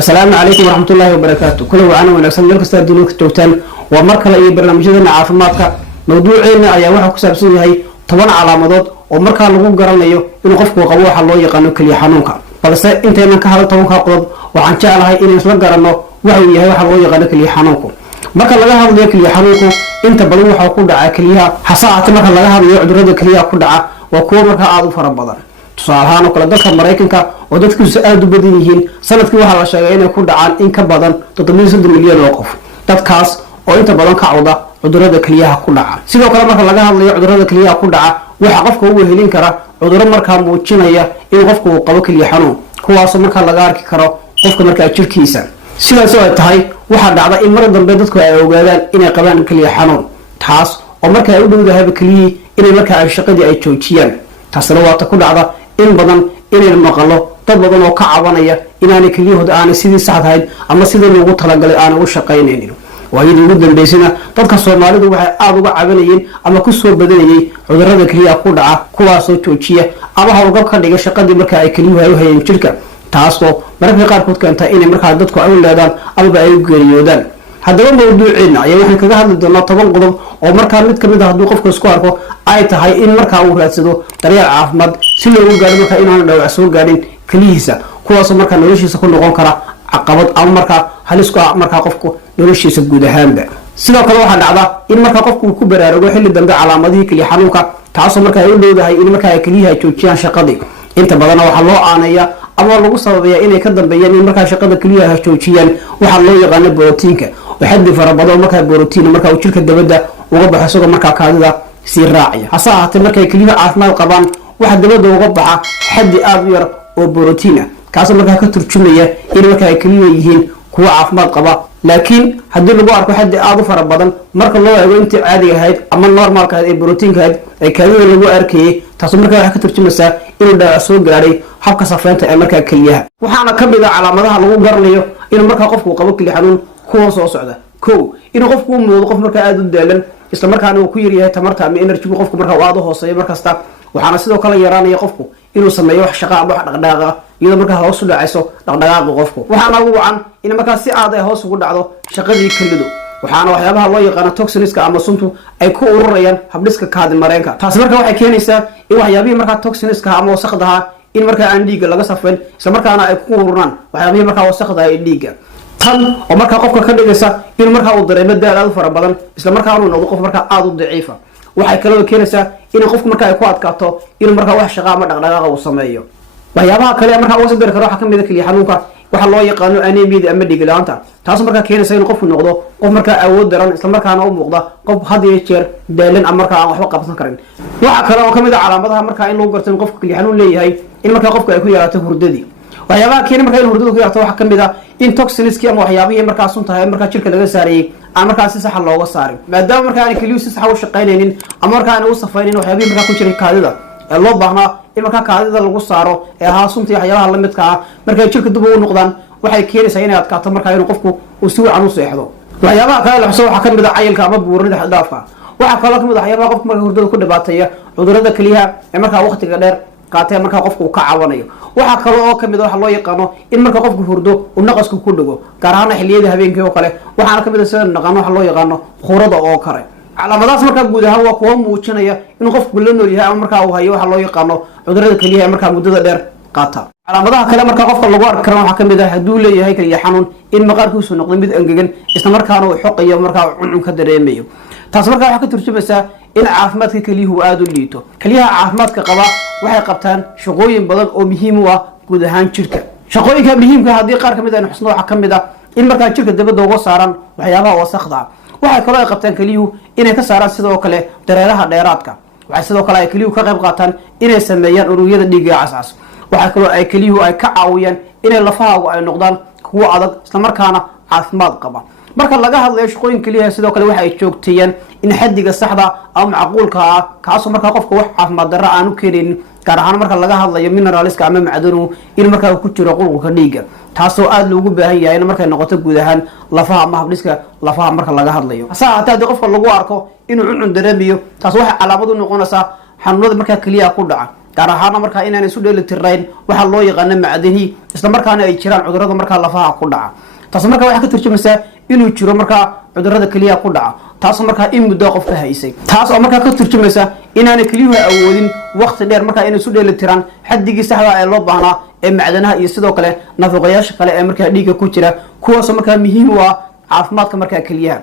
السلام عليكم ورحمة الله وبركاته. كل وعنا ونحسن لك استاذ توتان ومركل أي برنامجنا عافماتك موضوعنا أي واحد كسر سوي هي طبعا علامات ومركل لغو قرن أيه إنه قفك وقوة الله يقانو كل يحنونك بس أنت إنك هذا طبعا قلب وعن شاء هاي إن يسلق قرنه وهو يهوى الله يقانو كل يحنونك مركل لغا هذا كل يحنونك أنت بلوح وكل كليها حصاعة مركل لغا هذا يعد رد كليها كل وكون مركل عضو فربضا tusaalahaan oo kala dalka Mareykanka oo dadkiisu aad u badan yihiin sanadkii waxa la sheegay inay ku dhacaan in ka badan 300 milyan oo qof dadkaas oo inta badan ka cawda cudurrada kaliyaha ku dhaca sidoo kale marka laga hadlayo cudurrada kaliyaha ku dhaca waxa qofka uu helin kara cudurro marka muujinaya in qofku uu qabo kaliya xanuun kuwaas marka laga arki karo qofka marka jirkiisa sidaas oo tahay waxa dhacda in mar dambe dadku ay ogaadaan inay qabaan kaliya xanuun taas oo marka ay u dhowdahay kaliya inay marka ay shaqadii ay joojiyaan taasna waa ta ku dhacda in badan inay maqalo dad badan oo ka cabanaya inaanay keliyahooda aanay sidii sax ahayd ama sidii loogu talagalay aanay u shaqaynaynin waayidii ugu dambeysana dadka Soomaalidu waxay aad uga cabanayeen ama ku soo badanayay cudurrada kaliya ku dhaca kuwaas oo joojiya ama hawlgab ka dhiga shaqadii marka ay keliyuhu hayeen jirka taasoo mararka qaarkood keenta inay markaa dadku ay u leedaan ama ay u geeriyoodaan haddaba mawduuceena ayaa waxaan kaga hadli doonaa 10 qodob oo markaa mid kamid ah hadduu qofku isku arko ay tahay in markaa uu raadsado daryeel caafimaad si loogu gaaro markaa inaan dhaawac soo gaarin kaliyihiisa kuwaas markaa noloshiisa ku noqon kara caqabad ama markaa halis ku ah markaa qofku noloshiisa guud ahaanba sidoo kale waxa dhacda in markaa qofku ku baraarugo xilli dambe calaamadihii kaliya xanuunka taasoo markaa ay u dhowdahay in markaa ay kaliyaha joojiyaan shaqadii inta badan waxa loo aanaya ama lagu sababeeyaa inay ka dambeeyaan in markaa shaqada kaliyaha joojiyaan waxa loo yaqaan borotiinka waxaad farabado markaa borotiin markaa uu jirka dabada uga baxo markaa kaadida si raaciya hasa ahaatee markay kaliya caafimaad qabaan waxa dabada uga baxa xaddi aad u yar oo borotiin ah kaas markaa ka turjumaya in markaa ay kaliya yihiin kuwa caafimaad qaba laakiin haddii lagu arko xaddi aad u fara badan marka loo eego intii caadiga ahayd ama normalka ahayd ee borotiinka ahayd ay kaadida lagu arkayay taas markaa waxa ka turjumaysaa inuu dhaawac soo gaaray habka safeynta ee markaa kaliyaha waxaana ka mid ah calaamadaha lagu garanayo in markaa qofku qabo kaliya xanuun kuwa soo socda inuu qofku muuqdo qof markaa aad u daalan isla markaana uu ku yar yahay tamarta ama energy qofku markaa aad u hooseeyo markasta waxaana sidoo kale yaraanaya qofku inuu sameeyo wax shaqo ama wax dhaqdhaqaaq iyadoo markaa hoos u dhacayso dhaqdhaqaaqa qofku waxaana ugu wacan in markaa si aad ay hoos ugu dhacdo shaqadii kalidu waxaana waxyaabaha loo yaqaan toxinska ama suntu ay ku ururayaan habdhiska kaadi mareenka taas markaa waxay keenaysaa in waxyaabihii markaa toxinska ama wasaqdaha in markaa aan dhiigga laga safeyn isla markaana ay ku ururaan waxyaabihii markaa wasaqdaha ee dhiigga tan oo markaa qofka ka dhigaysa in markaa uu dareemo daal aad u fara badan isla markaa uu noqdo qof markaa aad u daciifa waxay kaloo keenaysaa in qofku markaa ay ku adkaato in markaa wax shaqo ama dhaqdhaqaaq uu sameeyo waxyaabaha kale markaa uu sabir karo waxa kamid ah kaliya xanuunka waxa loo yaqaan anemia ama dhiig la'aanta taas markaa keenaysa in qofku noqdo qof markaa awood daran isla markaana u muuqda qof had iyo jeer daalan ama markaa aan waxba qabsan karin waxa kale oo kamid ah calaamadaha markaa in lagu garto in qofku kaliya xanuun leeyahay in markaa qofku ay ku yaraato hurdadii waxyaabaha keenay markaa in hurdadu ku yaraato waxa kamid ah in toxinski ama waxyaabihii markaa sunta ah markaa jirka laga saarayay aan markaa si sax looga saarin maadaama markaa aan kaliya si sax u shaqaynaynin ama markaa aan u safaynin waxyaabihii markaa ku jiray kaadida ee loo baahnaa in markaa kaadida lagu saaro ee ahaa sunta iyo waxyaabaha la midka ah markaa jirka dib ugu noqdaan waxay keenaysaa inay adkaato markaa inuu qofku uu si wacan u seexdo waxyaabaha kale la xuso waxa kamid ah cayilka ama buurnida xad dhaafka waxa kale kamid ah waxyaabaha qofka markaa hurdada ku dhibaateeya cudurrada kaliyaha ee markaa waqtiga dheer qaatay markaa qofku ka cabanayo waxa kale oo kamid ah waxa loo yaqaan in markaa qofku hurdo uu naqasku ku dhago gaar ahaan xilliyada habeenkii oo kale waxaana kamid ah sida naqaan waxa loo yaqaan khurada oo kale calaamadaas markaa guud ahaan waa kuwa muujinaya in qofku la nool yahay ama markaa uu hayo waxa loo yaqaan cudurrada kaliyaha ee markaa muddada dheer qaata calaamadaha kale markaa qofka lagu arki karo waxa kamid ah hadduu leeyahay kaliya xanuun in maqaarkiisu noqdo mid engegan isla markaana uu xoqayo markaa cuncun ka dareemayo taas markaa waxa ka turjumaysaa in caafimaadka kaliyuhu aad u liito kaliyaha caafimaadka qaba waxay qabtaan shaqooyin badan oo muhiim u ah guud ahaan jirka shaqooyinka muhiimka haddii qaar kamid ah xusno waxa kamid ah in markaa jirka dabada uga saaran waxyaabaha wasaqda waxay kaloo ay qabtaan kaliyuhu inay ka saaraan sidoo kale dareeraha dheeraadka waxay sidoo kale ay kaliyuhu ka qayb qaataan inay sameeyaan unugyada dhiigga cascas waxay kaloo ay kaliyuhu ay ka caawiyaan inay lafahaagu ay noqdaan kuwo adag isla markaana caafimaad qaba marka laga hadlayo shaqooyin kaliya sidoo kale waxa ay joogteeyaan in xaddiga saxda ama macquulka ah kaasoo markaa qofka wax caafimaad darro aan u keenaynin gaar ahaan marka laga hadlayo mineralska ama macdanu in markaa ku jiro qulqulka dhiigga taasoo aad loogu baahan yahay in markay noqoto guud ahaan lafaha ama habdhiska lafaha marka laga hadlayo hase ahaatee haddii qofka lagu arko inuu cuncun dareemayo taas waxay calaamad u noqonaysaa xanuunada markaa kaliya ku dhaca gaar ahaan markaa inaan isu dheeli tirnayn waxa loo yaqaano macdanihi isla markaana ay jiraan cudurrada markaa lafaha ku dhaca taas markaa waxay ka turjumaysaa inuu jiro markaa cudurrada kaliya ku dhaca taas markaa in muddo qofka haysay taas oo markaa ka turjumaysa inaanay keliyuhu awoodin waqti dheer markaa inay isu dheeli tiraan xaddigii saxda ee loo baahnaa ee macdanaha iyo sidoo kale nafaqayaasha kale ee markaa dhiigga ku jira kuwaasoo markaa muhiim u ah caafimaadka markaa keliyaha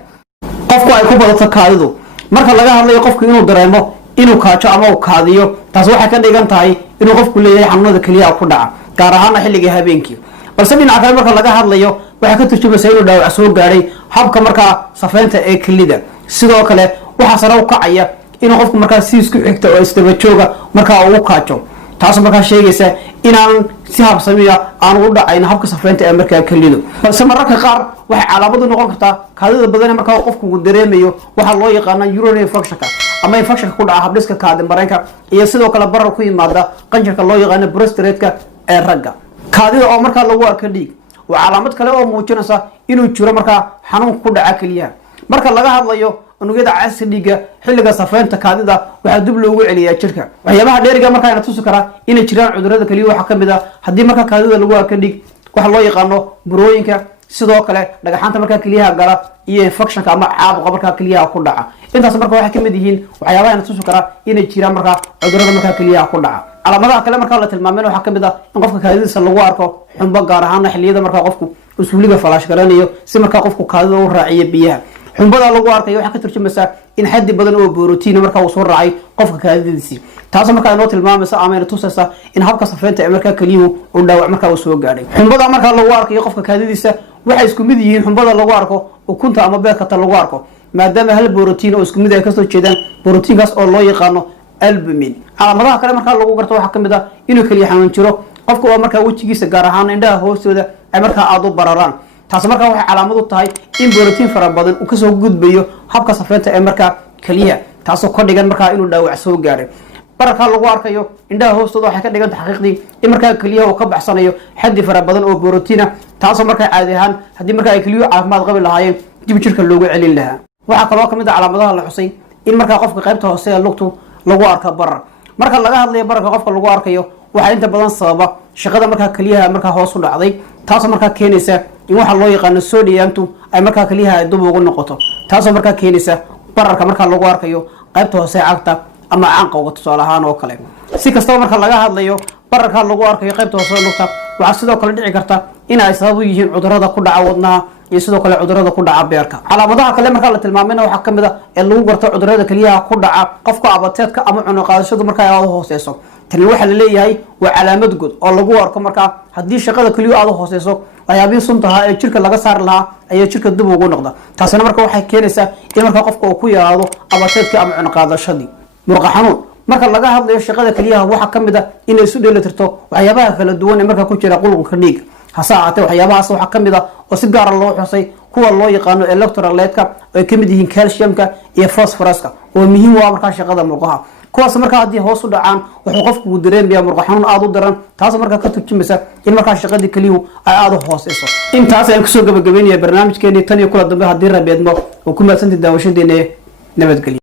qofku ay ku badato kaadidu marka laga hadlayo qofku inuu dareemo inuu kaajo ama uu kaadiyo taas waxay ka dhigan tahay inuu qofku leeyahay xanuunada keliyaha ku dhaca gaar ahaana xilliga habeenkii balse dhinaca kale marka laga hadlayo waxay ka turjumaysaa inuu dhaawac soo gaadhay habka markaa safeynta ee kelida sidoo kale waxaa sare u kacaya inuu qofku markaa si isku xigta oo isdaba jooga markaa ugu kaajo taasoo markaa sheegaysa inaan si habsamiya aan u dhacayn habka safeynta ee markaa kelidu balse mararka qaar waxay calaamadu noqon kartaa kaadida badan markaa qofku uu dareemayo waxaa loo yaqaana urinary infectionka ama infectionka ku dhaca habdhiska kaadi mareenka iyo sidoo kale barar ku yimaada qanjirka loo yaqaano prostate-ka ee ragga kaadida oo markaa lagu arko dhiig waa calaamad kale oo muujinaysa inuu jiro markaa xanuun ku dhaca keliyaha marka laga hadlayo unugyada caska dhiigga xilliga safeynta kaadida waxaa dib loogu celiyaa jirka waxyaabaha dheeriga markaa ina tusi karaa inay jiraan cudurrada keliya waxaa kamid ah haddii markaa kaadida lagu arko dhiig waxa loo yaqaano burooyinka sidoo kale dhagaxaanta markaa keliyaha gala iyo infectionka ama caabuqa markaa keliyaha ku dhaca intaas marka waxay kamid yihiin waxyaabaha ina tusi karaa inay jiraan markaa cudurrada markaa keliyaha ku dhaca calaamadaha kale markaa la tilmaameen waxaa kamid ah in qofka kaadidiisa lagu arko xumbo gaar ahaana xilliyada markaa qofku usuuliga falaash garanayo si markaa qofku kaadida u raaciyo biyaha xumbada lagu arkayo waxay ka turjumaysaa in xaddi badan oo borotiin markaa uu soo raacay qofka kaadidiisii taasoo markaa inoo tilmaamaysa ama ina tusaysa in habka safeynta ee markaa keliyuhu uu dhaawac markaa uu soo gaadhay xumbada markaa lagu arkayo qofka kaadidiisa waxay isku mid yihiin xumbada lagu arko ukunta ama beedkata lagu arko maadaama hal borotiin oo isku mid ay kasoo jeedaan borotiinkaas oo loo yaqaano albumin calaamadaha kale markaa lagu garto waxaa kamid ah inuu keliya xanuun jiro qofka oo markaa wejigiisa gaar ahaan indhaha hoostooda ay markaa aada u bararaan taas markaa waxay calaamad u tahay in borotiin fara badan uu kasoo gudbayo habka safeynta ee markaa keliyaha taasoo ka dhigan markaa inuu dhaawac soo gaadhay bararkaa lagu arkayo indhaha hoostooda waxay ka dhigan tahay xaqiiqdii in markaa keliyaha uu ka baxsanayo xaddi fara badan oo borotiina taasoo markaa caadi ahaan haddii markaa ay keliyuhu caafimaad qabi lahaayeen dib jirka loogu celin lahaa waxaa kaloo kamid ah calaamadaha la xusay in markaa qofka qaybta hoose ee lugtu lagu arko barar marka laga hadlayo bararka qofka lagu arkayo waxaa inta badan sababa shaqada markaa keliyaha markaa hoos u dhacday taasoo markaa keenaysa in waxa loo yaqaano sodiumtu ay markaa keliyaha ay dub ugu noqoto taasoo markaa keenaysa bararka markaa lagu arkayo qaybta hoose cagta ama canqowga tusaale ahaan oo kale si kastaba marka laga hadlayo bararka lagu arkayo qaybta hoose lugta waxaa sidoo kale dhici karta in ay sabab u yihiin cudurrada ku dhaca wadnaha iyo sidoo kale cudurrada ku dhaca beerka calaamadaha kale markaa la tilmaamayna waxaa kamid ah ee lagu garto cudurrada keliyaha ku dhaca qofka abateedka ama cuno qaadashadu markaa aada u hooseyso tani waxaa laleeyahay waa calaamad good oo lagu arko markaa haddii shaqada keliyuhu aada u hooseyso waxyaabihii suntahaa ee jirka laga saari lahaa ayaa jirka dib ugu noqda taasina marka waxay keenaysaa in markaa qofka uu ku yaraado abateedkii ama cuno qaadashadii murqa xanuun marka laga hadlayo shaqada keliyaha waxaa kamid ah inay isu dheeli tirto waxyaabaha kala duwan ee markaa ku jira qulqulka dhiiga hase ahaatee waxyaabahaas waxaa kamid ah oo si gaara loo xusay kuwa loo yaqaano electrolytka oo ay kamid yihiin calciumka iyo phosphoruska oo muhiim u ah markaa shaqada murqaha kuwaas markaa haddii hoos u dhacaan wuxuu qofku uu dareemaya murqa xanuun aada u daran taas markaa ka turjumaysa in markaa shaqadii keliyuhu ay aada u hooseyso intaas ayaan kusoo gabagabeynaya barnaamijkeeni tan iyo kula dambe haddii rabeedmo oo ku mahadsantii daawashadeena nabadgelyo.